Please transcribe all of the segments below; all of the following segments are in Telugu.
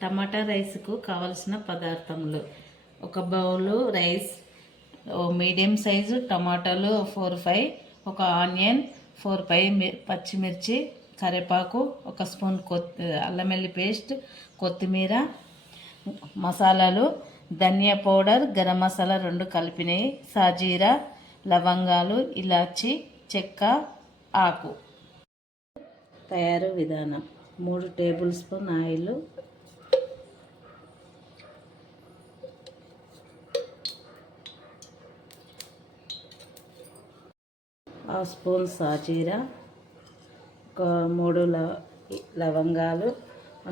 టమాటా రైస్కు కావలసిన పదార్థములు: ఒక బౌలు రైస్, మీడియం సైజు టమాటాలు 4-5, ఒక ఆనియన్ 4-5, పచ్చిమిర్చి, కరివేపాకు, ఒక స్పూన్ అల్లం వెల్లుల్లి పేస్ట్, కొత్తిమీర, మసాలాలు ధనియా పౌడర్, గరం మసాలా 2 కలిపినవి, సాజీరా, లవంగాలు, ఇలాచి, చెక్క, ఆకు. తయారు విధానం: 3 టేబుల్ స్పూన్ ఆయిల్, 1/2 స్పూన్ సాజీరా, ఒక 3 లవంగాలు,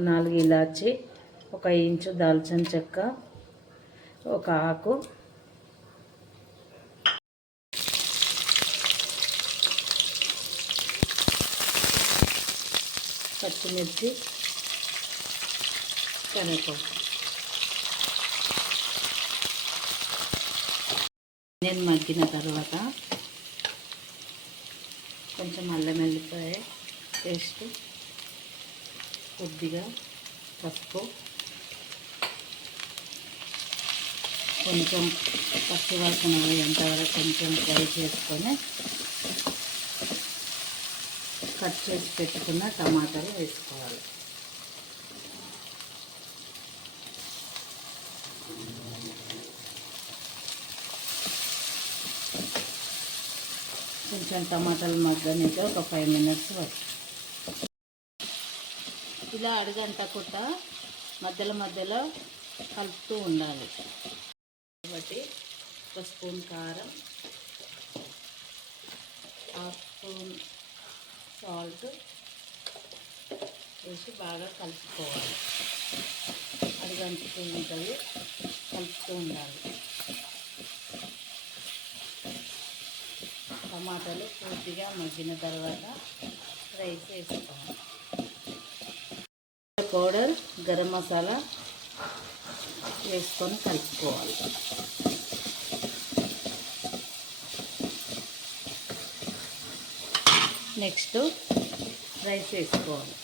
4 ఇలాచి, 1 ఇంచు దాల్చిన చెక్క, ఒక ఆకు, పచ్చిమిర్చి, కరివేపాకు. నేను మగ్గిన తర్వాత కొంచెం అల్లం వెల్లిపాయ పేస్ట్, కొద్దిగా పసుపు, కొంచెం పచ్చి వాసన పోయేంతవరకు కొంచెం ఫ్రై చేసుకొని కట్ చేసి పెట్టుకున్న టమాటాలు వేసుకోవాలి. కొంచెం టమాటాలు మగ్గనిక ఒక 5 మినిట్స్ పడుతుంది. ఇలా అడుగంటకుండా మధ్యలో మధ్యలో కలుపుతూ ఉండాలి. కాబట్టి 1 స్పూన్ కారం, 1/2 స్పూన్ సాల్ట్ వేసి బాగా కలుపుకోవాలి. అడుగంటుతూ ఉంటుంది, కలుపుతూ ఉండాలి. టమాటాలు పూర్తిగా మగ్గిన తర్వాత రైస్ వేసుకోవాలి. పౌడర్, గరం మసాలా వేసుకొని కలుపుకోవాలి. నెక్స్ట్ రైస్ వేసుకోవాలి.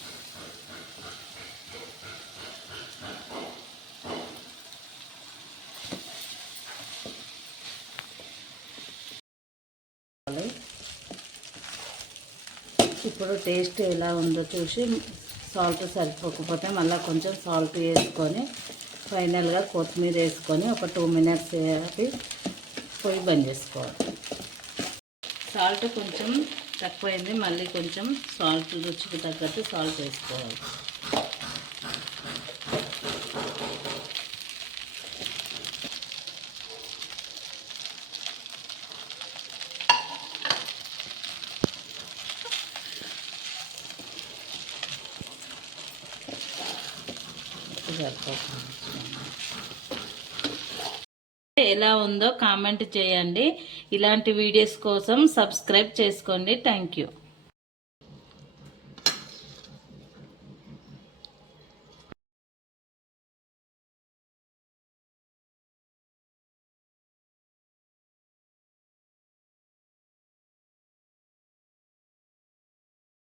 ఇప్పుడు టేస్ట్ ఎలా ఉందో చూసి సాల్ట్ సరిపోకపోతే మళ్ళీ కొంచెం సాల్ట్ వేసుకొని ఫైనల్గా కొత్తిమీర వేసుకొని ఒక 2 మినిట్స్ ఆపి పొయ్యి బంద్ చేసుకోవాలి. సాల్ట్ కొంచెం తక్కువైంది, మళ్ళీ కొంచెం సాల్ట్ రుచికి తగ్గట్టు సాల్ట్ వేసుకోవాలి. ఎలా ఉందో కామెంట్ చేయండి. ఇలాంటి వీడియోస్ కోసం సబ్స్క్రైబ్ చేసుకోండి. Thank you.